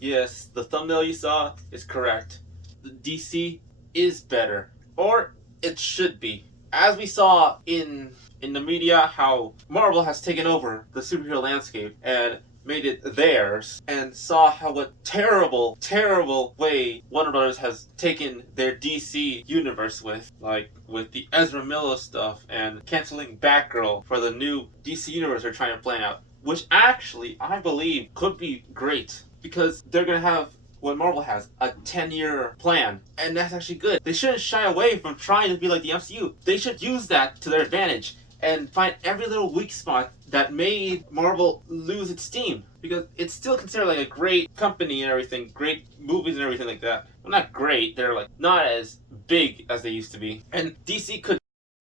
Yes, the thumbnail you saw is correct. The DC is better, or it should be. As we saw in the media, how Marvel has taken over the superhero landscape and made it theirs, and saw how a terrible, terrible way Warner Brothers has taken their DC universe like with the Ezra Miller stuff and canceling Batgirl for the new DC universe they're trying to plan out, which actually I believe could be great because they're gonna have what Marvel has, a 10-year plan. And that's actually good. They shouldn't shy away from trying to be like the MCU. They should use that to their advantage and find every little weak spot that made Marvel lose its steam. Because it's still considered like a great company and everything, great movies and everything like that. Well, not great, they're like not as big as they used to be. And DC could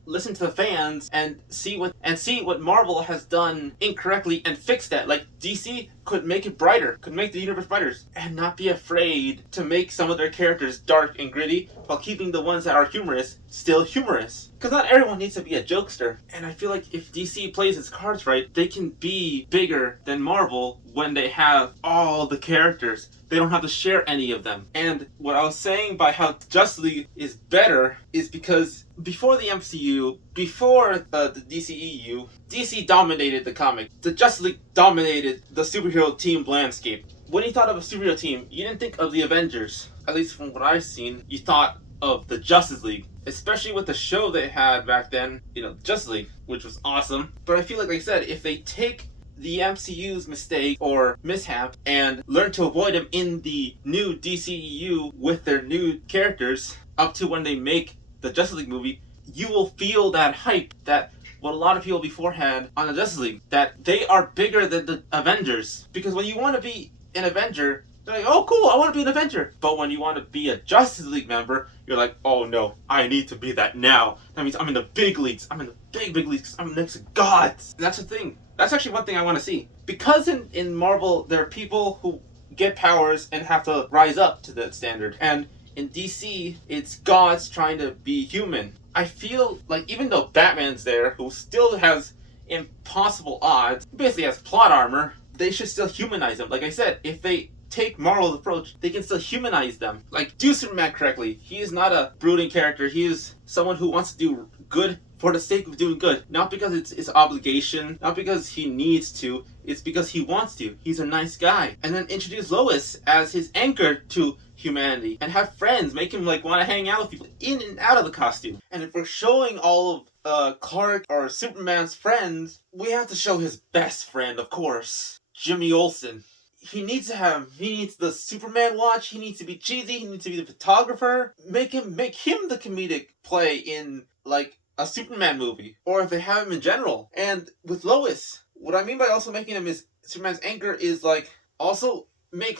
listen to the fans and see what Marvel has done incorrectly and fix that. Like DC could make it brighter, could make the universe brighter, and not be afraid to make some of their characters dark and gritty while keeping the ones that are humorous still humorous. Because not everyone needs to be a jokester. And I feel like if DC plays its cards right, they can be bigger than Marvel when they have all the characters. They don't have to share any of them. And what I was saying by how Justice League is better is because before the MCU, before the DCEU, DC dominated the comic. The Justice League dominated the superhero team landscape. When you thought of a superhero team, you didn't think of the Avengers. At least from what I've seen, you thought of the Justice League. Especially with the show they had back then, Justice League, which was awesome. But I feel like I said, if they take the MCU's mistake or mishap and learn to avoid them in the new DCEU with their new characters up to when they make the Justice League movie, you will feel that hype that what a lot of people before had on the Justice League, that they are bigger than the Avengers. Because when you want to be an Avenger, they're like, oh cool, I want to be an Avenger. But when you want to be a Justice League member, you're like, oh no, I need to be that now. That means I'm in the big leagues. I'm in the big leagues. I'm next to gods. And that's the thing. That's actually one thing I want to see. Because in Marvel, there are people who get powers and have to rise up to that standard. And in DC, it's gods trying to be human. I feel like even though Batman's there, who still has impossible odds, basically has plot armor, they should still humanize him. Like I said, if they take Marvel's approach, they can still humanize them. Like, do Superman correctly. He is not a brooding character. He is someone who wants to do good for the sake of doing good. Not because it's his obligation, not because he needs to, it's because he wants to. He's a nice guy. And then introduce Lois as his anchor to humanity. And have friends, make him like want to hang out with people in and out of the costume. And if we're showing all of Clark or Superman's friends, we have to show his best friend, of course. Jimmy Olsen. He needs the Superman watch, he needs to be cheesy, he needs to be the photographer. Make him the comedic play in like a Superman movie. Or if they have him in general. And with Lois, what I mean by also making him is Superman's anchor is like also make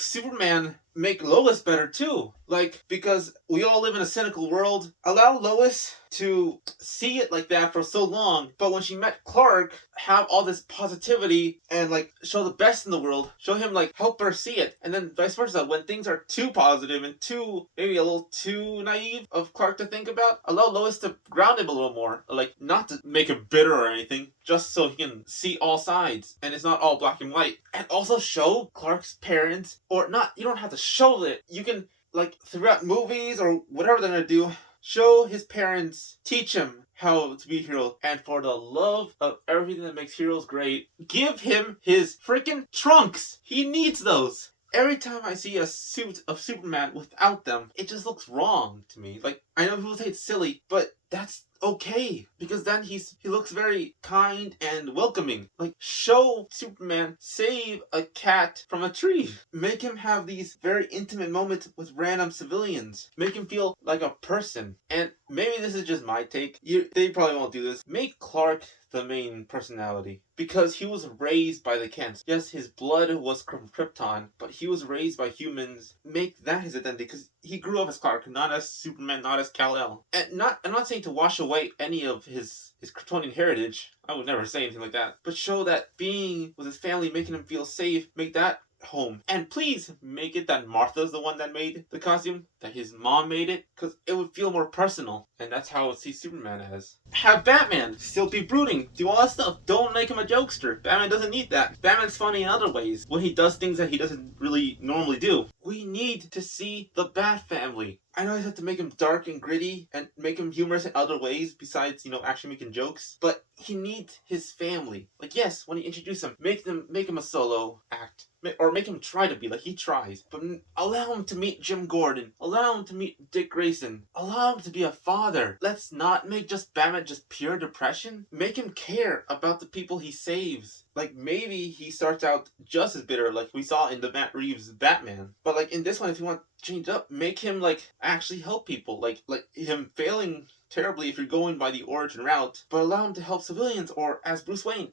Lois better too. Like, because we all live in a cynical world. Allow Lois to see it like that for so long, but when she met Clark, have all this positivity and like show the best in the world, show him like help her see it, and then vice versa. When things are too positive and too maybe a little too naive of Clark to think about, allow Lois to ground him a little more, like not to make him bitter or anything, just so he can see all sides and it's not all black and white. And also show Clark's parents, or not, you don't have to show it, you can like throughout movies or whatever they're gonna do, show his parents, teach him how to be a hero, and for the love of everything that makes heroes great, give him his freaking trunks. He needs those. Every time I see a suit of Superman without them, it just looks wrong to me. Like, I know people say it's silly, but that's okay, because then he looks very kind and welcoming. Like, show Superman save a cat from a tree. Make him have these very intimate moments with random civilians. Make him feel like a person. And maybe this is just my take. They probably won't do this. Make Clark the main personality, because he was raised by the Kents. Yes, his blood was from Krypton, but he was raised by humans. Make that his identity, because he grew up as Clark, not as Superman, not as Kal-El. And I'm not saying to wash away any of his Kryptonian heritage. I would never say anything like that. But show that being with his family, making him feel safe, make that home. And please make it that Martha's the one that made the costume, that his mom made it, because it would feel more personal. And that's how I would see Superman as. Have Batman still be brooding, do all that stuff. Don't make him a jokester. Batman doesn't need that. Batman's funny in other ways, when he does things that he doesn't really normally do. We need to see the Bat family. I know I have to make him dark and gritty and make him humorous in other ways besides, actually making jokes. But he needs his family. Like, yes, when you introduce him, make him a solo act. Or make him try to be, like he tries. But allow him to meet Jim Gordon. Allow him to meet Dick Grayson. Allow him to be a father. Let's not make just Batman just pure depression. Make him care about the people he saves. Like, maybe he starts out just as bitter like we saw in the Matt Reeves Batman. But, like, in this one, if you want to change up, make him, like, actually help people. Like him failing terribly if you're going by the origin route, but allow him to help civilians, or as Bruce Wayne,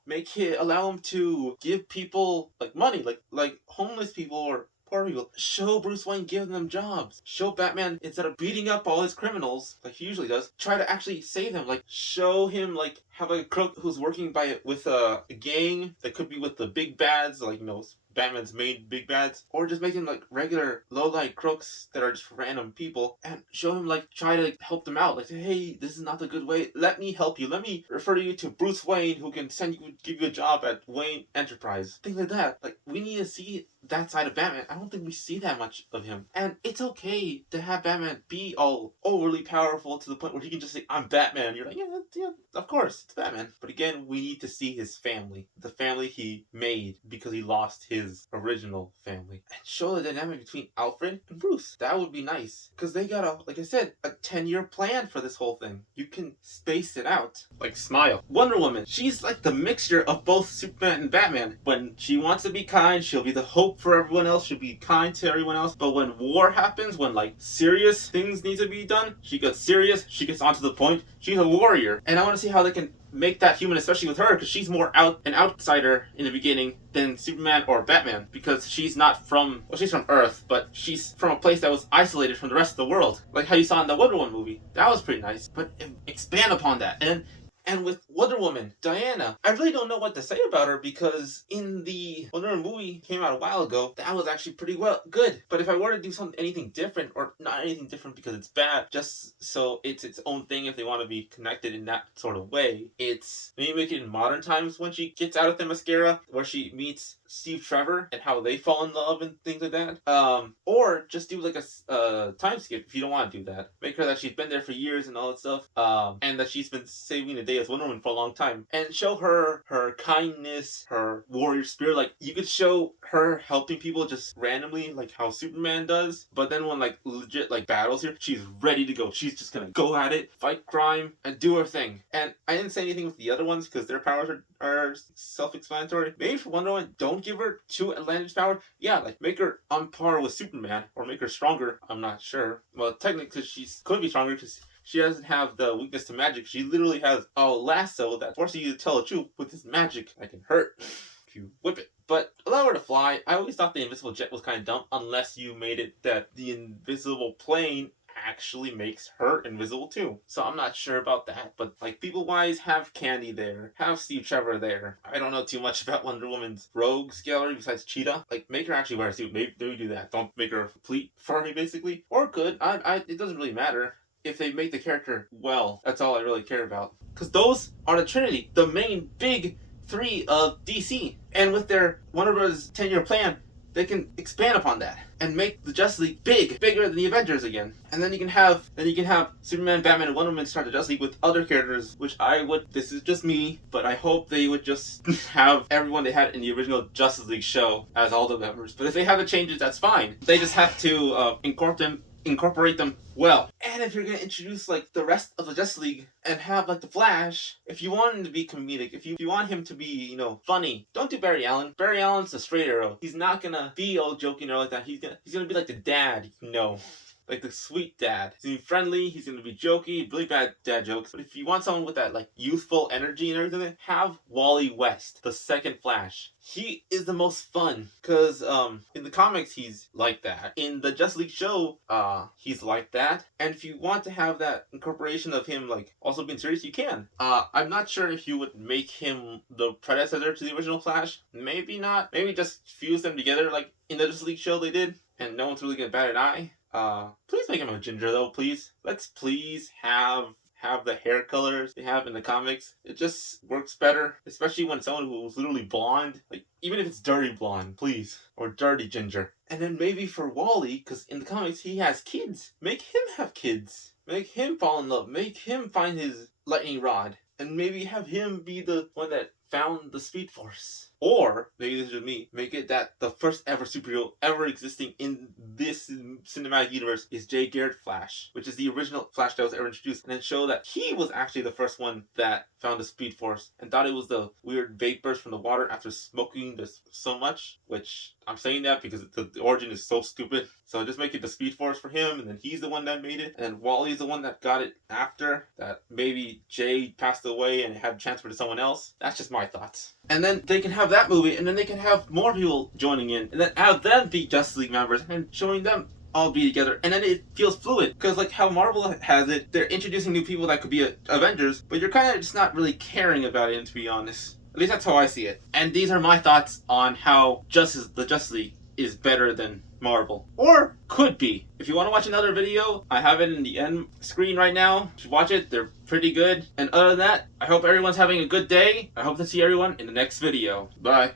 allow him to give people, like, money, like homeless people or poor people. Show Bruce Wayne giving them jobs. Show Batman, instead of beating up all his criminals like he usually does, try to actually save them. Like, show him, like, have a crook who's working with a gang that could be with the big bads, like, Batman's main big bads, or just make him like regular low-light crooks that are just random people, and show him, like, try to help them out. Like, say, hey, this is not the good way. Let me help you. Let me refer you to Bruce Wayne, who can give you a job at Wayne Enterprise. Things like that. Like, we need to see that side of Batman. I don't think we see that much of him. And it's okay to have Batman be all overly powerful to the point where he can just say, I'm Batman. You're like, yeah, of course, it's Batman. But again, we need to see his family. The family he made because he lost his original family. And show the dynamic between Alfred and Bruce. That would be nice. Because they got like I said, a 10-year plan for this whole thing. You can space it out. Like, smile. Wonder Woman. She's like the mixture of both Superman and Batman. When she wants to be kind, she'll be the hope for everyone else. She'll be kind to everyone else. But when war happens, when, like, serious things need to be done, she gets serious. She gets onto the point. She's a warrior. And I want to see how they can make that human, especially with her, because she's more an outsider in the beginning than Superman or Batman, because she's from Earth, but she's from a place that was isolated from the rest of the world, like how you saw in the Wonder Woman movie. That was pretty nice, but expand upon that. And with Wonder Woman, Diana, I really don't know what to say about her, because in the Wonder Woman movie, came out a while ago, that was actually pretty good. But if I were to do anything different, or not anything different because it's bad, just so it's its own thing if they want to be connected in that sort of way, it's maybe make it in modern times when she gets out of the mascara, where she meets Steve Trevor and how they fall in love and things like that. Or just do like a time skip if you don't want to do that. Make her that she's been there for years and all that stuff. And that she's been saving the day as Wonder Woman for a long time. And show her kindness, her warrior spirit. Like, you could show her helping people just randomly, like how Superman does. But then when, like, legit, like, battles here, she's ready to go. She's just gonna go at it, fight crime, and do her thing. And I didn't say anything with the other ones because their powers are self-explanatory. Maybe for Wonder Woman, don't give her too outlandish power. Yeah, like, make her on par with Superman, or make her stronger. I'm not sure. Well, technically, she could be stronger because she doesn't have the weakness to magic. She literally has a lasso that forces you to tell the truth with this magic that can hurt if you whip it. But allow her to fly. I always thought the invisible jet was kind of dumb, unless you made it that the invisible plane actually makes her invisible too. So I'm not sure about that, but, like, people wise, have Candy there, have Steve Trevor there. I don't know too much about Wonder Woman's rogues gallery besides Cheetah. Like, make her actually wear a suit. Maybe do that. Don't make her complete for me, basically. Or good. It doesn't really matter if they make the character well. That's all I really care about, because those are the Trinity, the main big three of DC. And with their Warner Bros. 10-year plan, they can expand upon that and make the Justice League bigger than the Avengers again. And then you can have Superman, Batman, and Wonder Woman start the Justice League with other characters, which this is just me, but I hope they would just have everyone they had in the original Justice League show as all the members. But if they have the changes, that's fine. They just have to incorporate them well. And if you're going to introduce, like, the rest of the Justice League and have, like, the Flash, if you want him to be comedic, if you want him to be, funny, don't do Barry Allen. Barry Allen's a straight arrow. He's not going to be all joking or like that. He's gonna be like the dad, like the sweet dad. He's gonna be friendly, he's gonna be jokey, really bad dad jokes. But if you want someone with that like youthful energy and everything, have Wally West, the second Flash. He is the most fun because in the comics he's like that. In the Justice League show, he's like that. And if you want to have that incorporation of him like also being serious, you can. I'm not sure if you would make him the predecessor to the original Flash. Maybe not. Maybe just fuse them together like in the Justice League show they did, and no one's really gonna bat an eye. Please make him a ginger though, please. Let's please have the hair colors they have in the comics. It just works better, especially when someone who's literally blonde, like even if it's dirty blonde, please, or dirty ginger. And then maybe for Wally, because in the comics he has kids, make him have kids. Make him fall in love. Make him find his lightning rod. And maybe have him be the one that found the Speed Force. Or, maybe this is just me, make it that the first ever superhero ever existing in this cinematic universe is Jay Garrett Flash, which is the original Flash that was ever introduced, and then show that he was actually the first one that found the Speed Force and thought it was the weird vapors from the water after smoking this so much, which I'm saying that because the origin is so stupid. So just make it the Speed Force for him, and then he's the one that made it, and then Wally's the one that got it after, that maybe Jay passed away and had transferred to someone else. That's just my thoughts. And then they can have that movie, and then they can have more people joining in, and then have them be Justice League members, and showing them all be together, and then it feels fluid. Because like how Marvel has it, they're introducing new people that could be Avengers, but you're kind of just not really caring about it, to be honest. At least that's how I see it. And these are my thoughts on how the Justice League is better than Marvel. Or could be. If you want to watch another video, I have it in the end screen right now. You should watch it. They're pretty good. And other than that, I hope everyone's having a good day. I hope to see everyone in the next video. Bye.